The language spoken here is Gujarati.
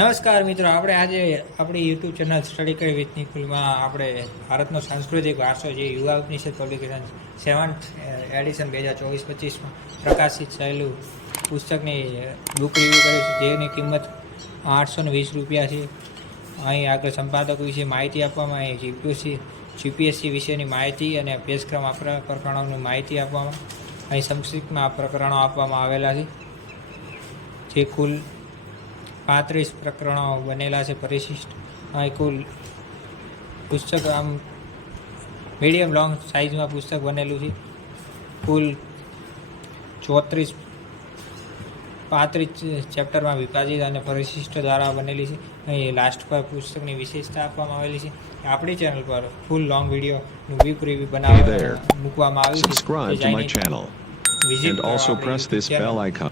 નમસ્કાર મિત્રો, આપણે આજે આપણી યુટ્યુબ ચેનલ સ્ટડી કરી વિથ નિકુલમાં આપણે ભારતનો સાંસ્કૃતિક વારસો જે યુવા ઉપનિષદ પબ્લિકેશન 7th એડિશન 2024-25માં પ્રકાશિત થયેલું પુસ્તકની બુક રિવ્યૂ કરીશું, જેની કિંમત 820 રૂપિયા છે. અહીં આગળ સંપાદક વિશે માહિતી આપવામાં આવી, જીપીએસસી વિશેની માહિતી અને અભ્યાસક્રમ પ્રકરણોની માહિતી આપવામાં અહીં સંક્ષિપ્તમાં આ પ્રકરણો આપવામાં આવેલા છે, જે કુલ 35 પ્રકરણો બનેલા છે. પરિશિષ્ટ અહીં કુલ પુસ્તક આમ મીડિયમ લોંગ સાઇઝમાં પુસ્તક બનેલું છે. કુલ 35 ચેપ્ટરમાં વિભાજિત અને પરિશિષ્ટ દ્વારા બનેલી છે. અહીં લાસ્ટ પર પુસ્તકની વિશેષતા આપવામાં આવેલી છે. આપણી ચેનલ પર ફૂલ લોંગ વિડીયોનું બુક રિવ્યૂ બનાવવા મૂકવામાં આવ્યું છે. Subscribe to my channel and also press this bell icon.